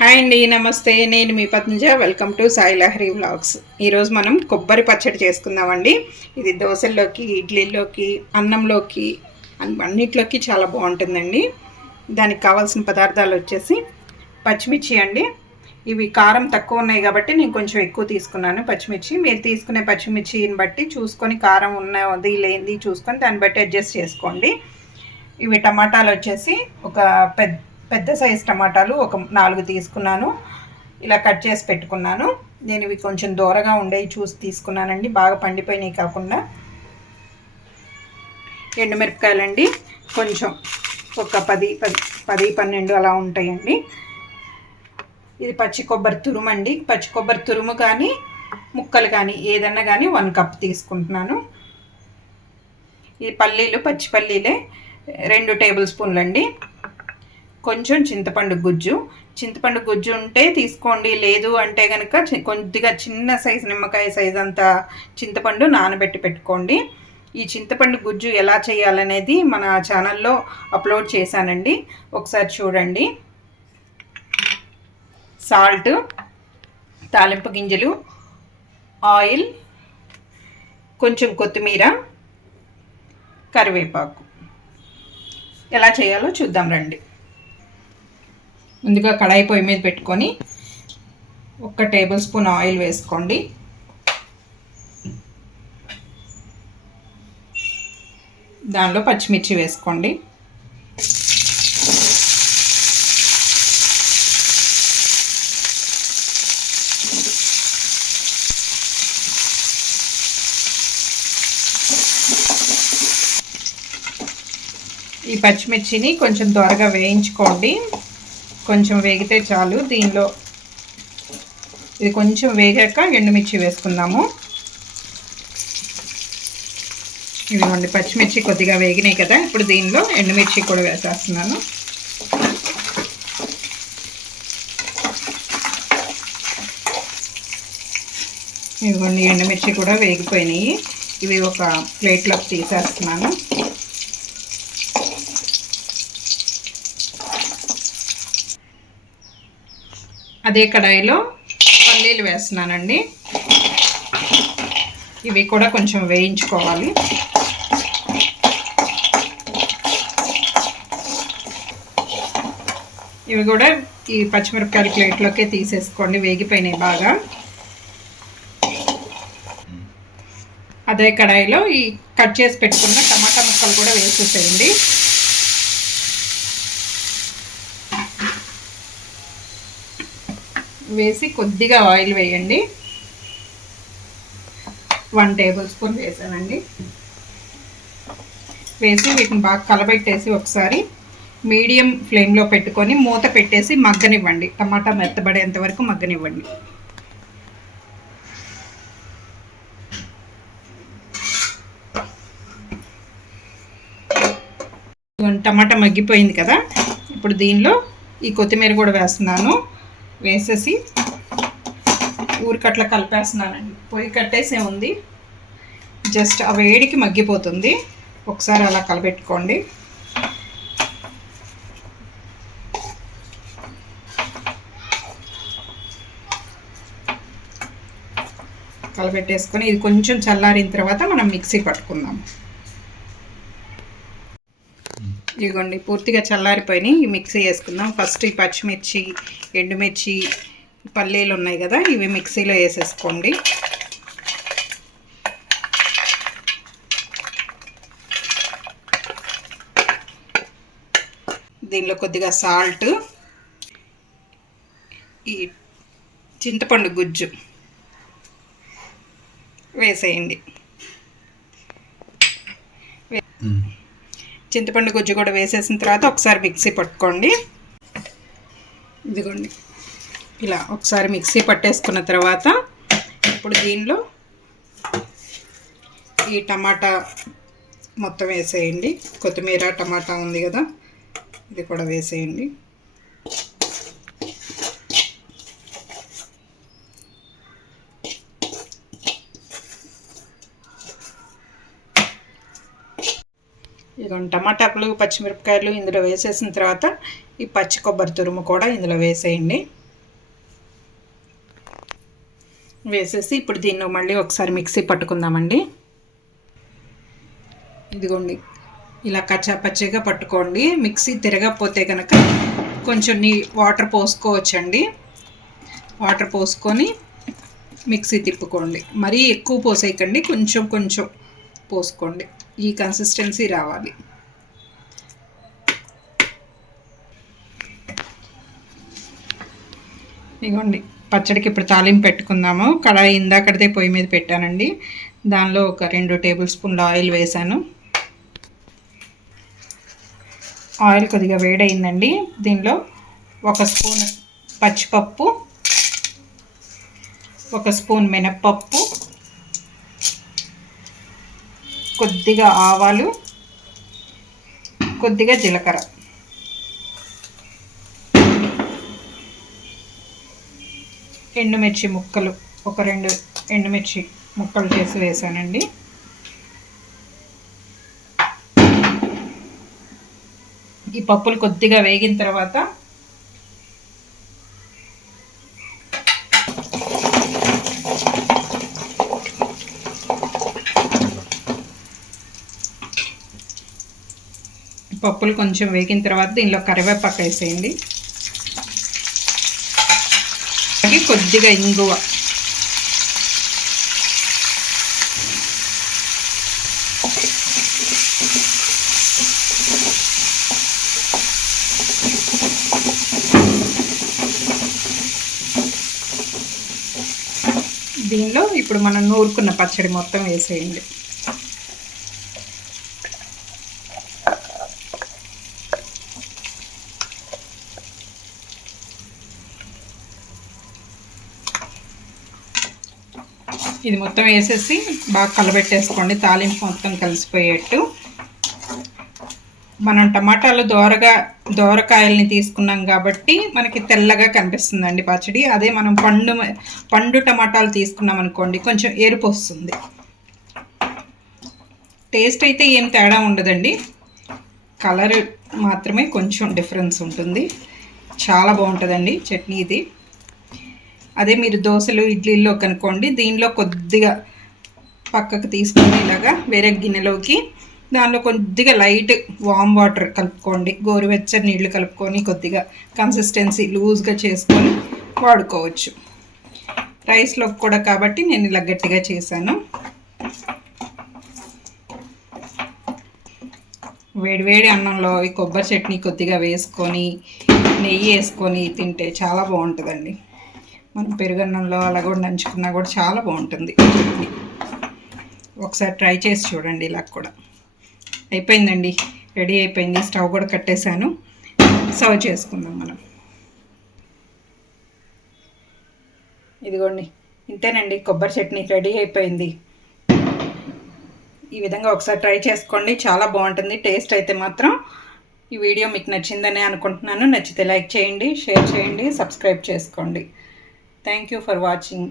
Hi అండి, నమస్తే. నేను మీ Padmaja. Welcome to Sai Lahari vlogs. ఈరోజు మనం కొబ్బరి పచ్చడి చేసుకుందామండి. ఇది దోశల్లోకి, ఇడ్లీలోకి, అన్నంలోకి, అన్నిట్లోకి చాలా బాగుంటుందండి. దానికి కావాల్సిన పదార్థాలు వచ్చేసి పచ్చిమిర్చి అండి. ఇవి కారం తక్కువ ఉన్నాయి కాబట్టి నేను కొంచెం ఎక్కువ తీసుకున్నాను పచ్చిమిర్చి. మీరు తీసుకునే పచ్చిమిర్చిని బట్టి చూసుకొని, కారం ఉన్నది లేనిది చూసుకొని దాన్ని బట్టి అడ్జస్ట్ చేసుకోండి. ఇవి టమాటాలు వచ్చేసి ఒక పెద్ద సైజు టమాటాలు ఒక 4 తీసుకున్నాను. ఇలా కట్ చేసి పెట్టుకున్నాను. నేను ఇవి కొంచెం దూరగా ఉండేవి చూసి తీసుకున్నానండి, బాగా పండిపోయినాయి కాకుండా. ఎండుమిరపకాయలండి కొంచెం ఒక 10-12 అలా ఉంటాయండి. ఇది పచ్చి కొబ్బరి తురుము అండి. పచ్చి కొబ్బరి తురుము కానీ ముక్కలు కానీ ఏదన్నా కానీ 1 కప్ తీసుకుంటున్నాను. ఇది పల్లీలు, పచ్చి పల్లీలే 2 టేబుల్ స్పూన్లు అండి. కొంచెం చింతపండు గుజ్జు ఉంటే తీసుకోండి, లేదు అంటే కనుక కొద్దిగా చిన్న సైజు నిమ్మకాయ సైజు అంత చింతపండు నానబెట్టి పెట్టుకోండి. ఈ చింతపండు గుజ్జు ఎలా చేయాలనేది మన ఛానల్లో అప్లోడ్ చేశానండి, ఒకసారి చూడండి. సాల్ట్, తాలింపు గింజలు, ఆయిల్, కొంచెం కొత్తిమీర, కరివేపాకు. ఎలా చేయాలో చూద్దాం రండి. ముందుగా కడాయి పొయ్యి మీద పెట్టుకొని 1 టేబుల్ స్పూన్ ఆయిల్ వేసుకోండి. దానిలో పచ్చిమిర్చి వేసుకోండి. ఈ పచ్చిమిర్చిని కొంచెం త్వరగా వేయించుకోండి. కొంచెం వేగితే చాలు. దీనిలో ఇది కొంచెం వేగాక ఎండుమిర్చి వేసుకుందాము. ఇదిగోండి, పచ్చిమిర్చి కొద్దిగా వేగినాయి కదా. ఇప్పుడు దీనిలో ఎండుమిర్చి కూడా వేసేస్తున్నాను. ఇదిగోండి, ఎండుమిర్చి కూడా వేగిపోయినాయి. ఇవి ఒక ప్లేట్లోకి తీసేస్తున్నాను. అదే కడాయిలో పల్లీలు వేస్తున్నానండి. ఇవి కూడా కొంచెం వేయించుకోవాలి. ఇవి కూడా ఈ పచ్చిమిరపకాయల ప్లేట్లోకే తీసేసుకోండి, వేగిపోయినాయి బాగా. అదే కడాయిలో ఈ కట్ చేసి పెట్టుకున్న టమాటా ముక్కలు కూడా వేసేసేయండి. వేసి కొద్దిగా ఆయిల్ వేయండి. 1 టేబుల్ స్పూన్ వేసానండి. వేసి వీటిని బాగా కలబెట్టేసి ఒకసారి మీడియం ఫ్లేమ్లో పెట్టుకొని మూత పెట్టేసి మగ్గనివ్వండి. టమాటా మెత్తబడేంత వరకు మగ్గనివ్వండి. టమాటా మగ్గిపోయింది కదా. ఇప్పుడు దీనిలో ఈ కొత్తిమీర కూడా వేస్తున్నాను. వేసేసి ఊరికట్లా కలిపేస్తున్నానండి. పొయ్యి కట్టేసే ఉంది, జస్ట్ ఆ వేడికి మగ్గిపోతుంది. ఒకసారి అలా కలపెట్టుకోండి. కలపెట్టేసుకొని ఇది కొంచెం చల్లారిన తర్వాత మనం మిక్సీ పట్టుకుందాం. ఇదిగోండి, పూర్తిగా చల్లారిపోయినాయి. ఈ మిక్సీ వేసుకుందాం. ఫస్ట్ ఈ పచ్చిమిర్చి, ఎండుమిర్చి, పల్లీలు ఉన్నాయి కదా, ఇవి మిక్సీలో వేసేసుకోండి. దీనిలో కొద్దిగా సాల్ట్, ఈ చింతపండు గుజ్జు వేసేయండి. చింతపండు గుజ్జు కూడా వేసేసిన తర్వాత ఒకసారి మిక్సీ పట్టుకోండి. ఇదిగోండి, ఇలా ఒకసారి మిక్సీ పట్టేసుకున్న తర్వాత ఇప్పుడు దీనిలో ఈ టమాటా మొత్తం వేసేయండి. కొత్తిమీర, టమాటా ఉంది కదా, ఇది కూడా వేసేయండి. ఇదిగోండి, టమాటాలు, పచ్చిమిరపకాయలు ఇందులో వేసేసిన తర్వాత ఈ పచ్చి కొబ్బరి తురుము కూడా ఇందులో వేసేయండి. వేసేసి ఇప్పుడు దీన్ని మళ్ళీ ఒకసారి మిక్సీ పట్టుకుందామండి. ఇదిగోండి ఇలా కచ్చా పచ్చిగా పట్టుకోండి. మిక్సీ తిరగకపోతే కనుక కొంచెం వాటర్ పోసుకోవచ్చండి. వాటర్ పోసుకొని మిక్సీ తిప్పుకోండి. మరీ ఎక్కువ పోసేయకండి, కొంచెం కొంచెం పోసుకోండి. ఈ కన్సిస్టెన్సీ రావాలి. ఇదిగోండి పచ్చడికి ఇప్పుడు తాలింపు పెట్టుకుందాము. కడాయి ఇందాకడితే పొయ్యి మీద పెట్టానండి. దానిలో ఒక 2 టేబుల్ స్పూన్ల ఆయిల్ వేసాను. ఆయిల్ కొద్దిగా వేడైందండి. దీనిలో 1 స్పూన్ పచ్చిపప్పు, 1 స్పూన్ మినప్పప్పు, కొద్దిగా ఆవాలు, కొద్దిగా జీలకర్ర, ఎండుమిర్చి ముక్కలు, ఒక 2 ఎండుమిర్చి ముక్కలు చేసి వేసానండి. ఈ పప్పులు కొద్దిగా వేగిన తర్వాత పప్పులు కొంచెం వేగిన తర్వాత దీనిలో కరివేపాకు వేసేయండి. కొద్దిగా ఇంగువ, దీనిలో ఇప్పుడు మనం నూరుకున్న పచ్చడి మొత్తం వేసేయండి. ఇది మొత్తం వేసేసి బాగా కలబెట్టేసుకోండి, తాలింపు మొత్తం కలిసిపోయేట్టు. మనం టమాటాలు దోరకాయల్ని తీసుకున్నాం కాబట్టి మనకి తెల్లగా కనిపిస్తుందండి పచ్చడి. అదే మనం పండు టమాటాలు తీసుకున్నాం అనుకోండి, కొంచెం ఎరుపు వస్తుంది. టేస్ట్ అయితే ఏం తేడా ఉండదండి, కలర్ మాత్రమే కొంచెం డిఫరెన్స్ ఉంటుంది. చాలా బాగుంటుందండి చట్నీ ఇది. అదే మీరు దోశలు ఇడ్లీల్లో కనుకోండి, దీనిలో కొద్దిగా పక్కకు తీసుకొని ఇలాగా వేరే గిన్నెలోకి దానిలో కొద్దిగా లైట్ వామ్ వాటర్ కలుపుకోండి. గోరువెచ్చని నీళ్లు కలుపుకొని కొద్దిగా కన్సిస్టెన్సీ లూజ్గా చేసుకొని వాడుకోవచ్చు. రైస్లోకి కూడా కాబట్టి నేను ఇలా గట్టిగా చేశాను. వేడివేడి అన్నంలో ఈ కొబ్బరి చట్నీ కొద్దిగా వేసుకొని నెయ్యి వేసుకొని తింటే చాలా బాగుంటుందండి. మనం పెరుగన్నంలో అలా కూడా నంచుకున్నా కూడా చాలా బాగుంటుంది చట్నీ. ఒకసారి ట్రై చేసి చూడండి. ఇలా కూడా అయిపోయిందండి, రెడీ అయిపోయింది. స్టవ్ కూడా కట్టేశాను. సర్వ్ చేసుకుందాం మనం. ఇదిగోండి ఇంతేనండి, కొబ్బరి చట్నీ రెడీ అయిపోయింది. ఈ విధంగా ఒకసారి ట్రై చేసుకోండి, చాలా బాగుంటుంది. టేస్ట్ అయితే మాత్రం ఈ వీడియో మీకు నచ్చిందని అనుకుంటున్నాను. నచ్చితే లైక్ చేయండి, షేర్ చేయండి, సబ్స్క్రైబ్ చేసుకోండి. Thank you for watching.